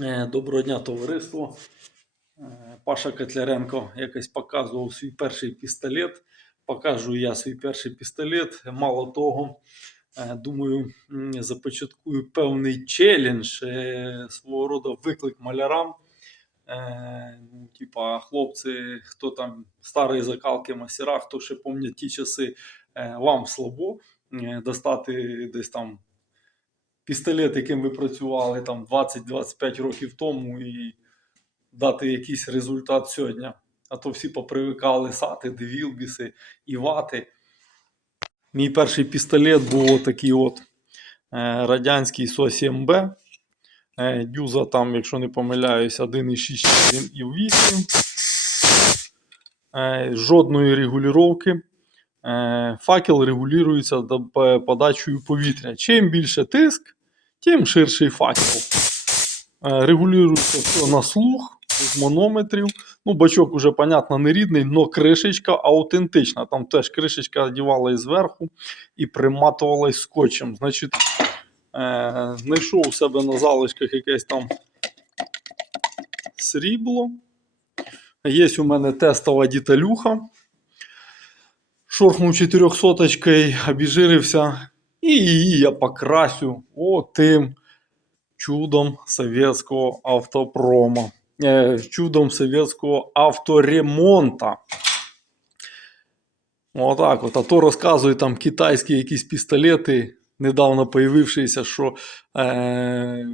Е, Доброго дня, товариство. Е, Паша Котляренко якось показував свій перший пістолет. Покажу я свій перший пістолет. Мало того, е, думаю, започаткую певний челендж, свого роду виклик малярам. Типа, хлопці, хто там старої закалки мастера, хто ще пам'ятає ті часи, вам слабо достати десь там пістолет, яким ви працювали там 20-25 років тому, і дати якийсь результат сьогодні. А то всі попривикали сати, девілбіси і вати. Мій перший пістолет був такий от е, радянський СО-7Б. Е, Дюза там, якщо не помиляюсь, 1,6 1,8. Е, жодної регулювання. Е, факел регулюється подачею повітря. Чим більше тиск, тим ширший факел. Е, Регулюється все на слух з манометрів. Ну, бачок уже, понятно, не рідний, але кришечка аутентична. Там теж кришечка одівалась зверху і приматувалась скотчем. Значить, е, знайшов у себе на залишках якесь там срібло. Є у мене тестова діталюха. Шорхнув 400 обіжирився. І її я покрасю отим чудом советского автопрома. Е, чудом советского авторемонта. Отак от. А то розказують там китайські якісь пістолети, недавно появившися, що е,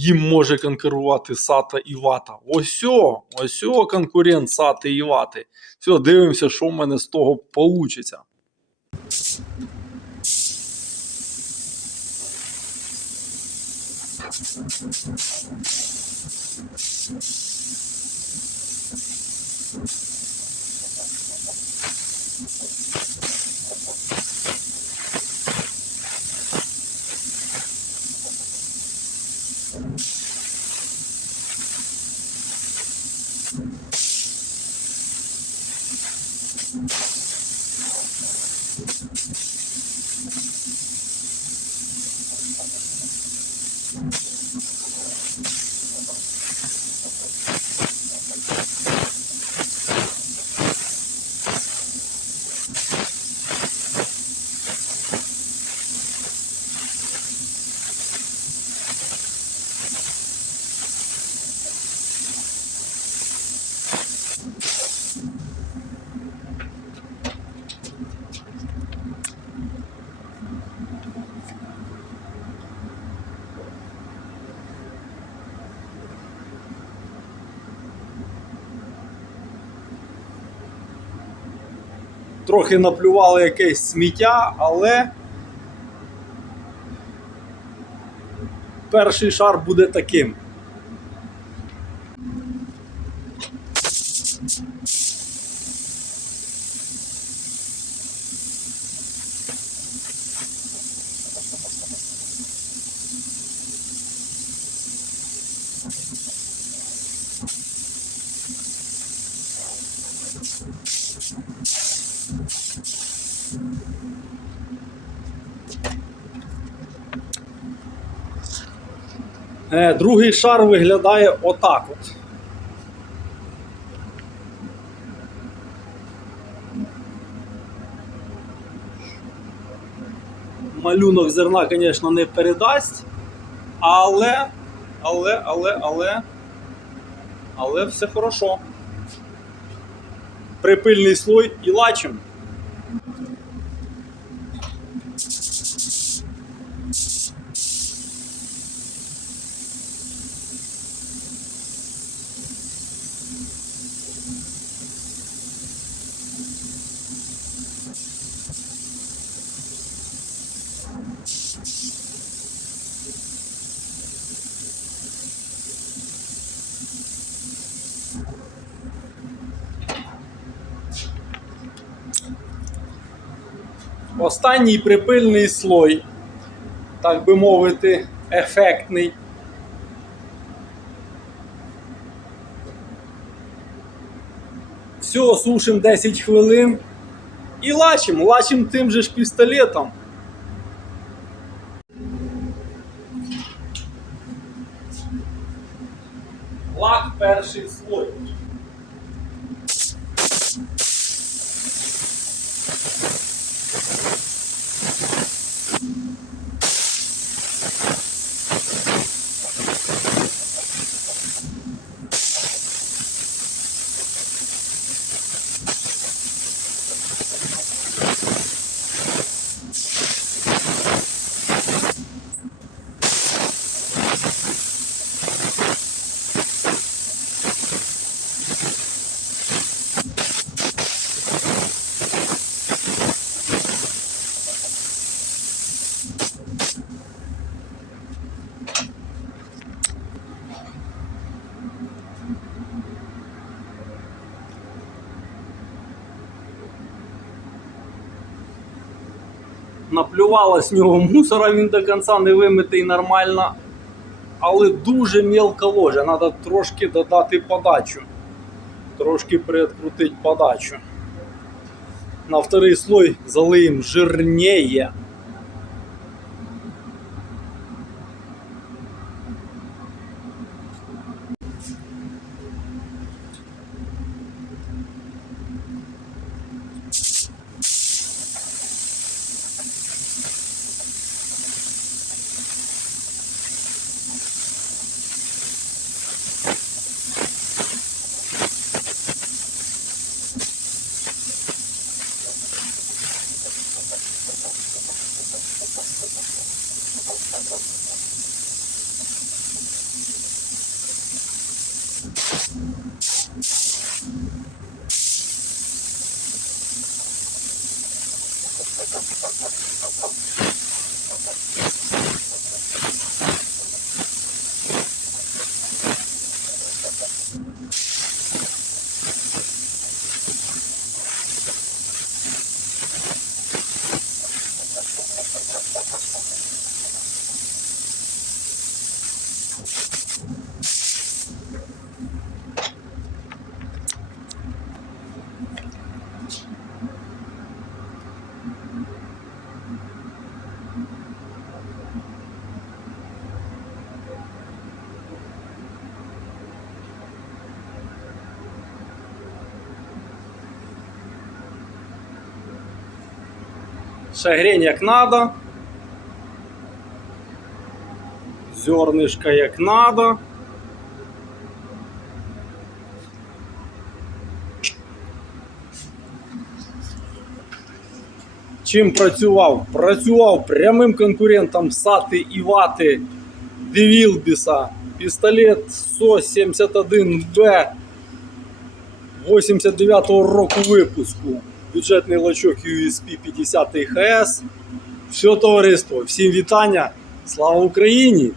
їм може конкурувати сата і Вата. Осьо, осьо конкурент сати і Вати. Все, дивимося, що в мене з того вийде. Трохи наплювали якесь сміття, але перший шар буде таким. Другий шар виглядає отак от. Малюнок зерна, звісно, не передасть, але, але, але, але, але все хорошо. Припильний слой і лачим. Останній припильний слой, так би мовити, ефектний. Все, сушимо 10 хвилин і лачим, лачим тим же ж пістолетом. Лак перший слой. Наплювала з нього мусора, він до кінця не вимитий нормально. Але дуже мелко ложе. Треба трошки додати подачу. Трошки приоткрутити подачу. На второй слой залиємо жирніє. Thank you. Шагрень як надо. Зернышко як надо. Чим працював? Працював прямим конкурентом Сати і Вати Девілбіса. Пістолет СО-71Б 89-го року випуску. Бюджетний лачок USP 50 ХС. Все товариство, всім вітання. Слава Україні!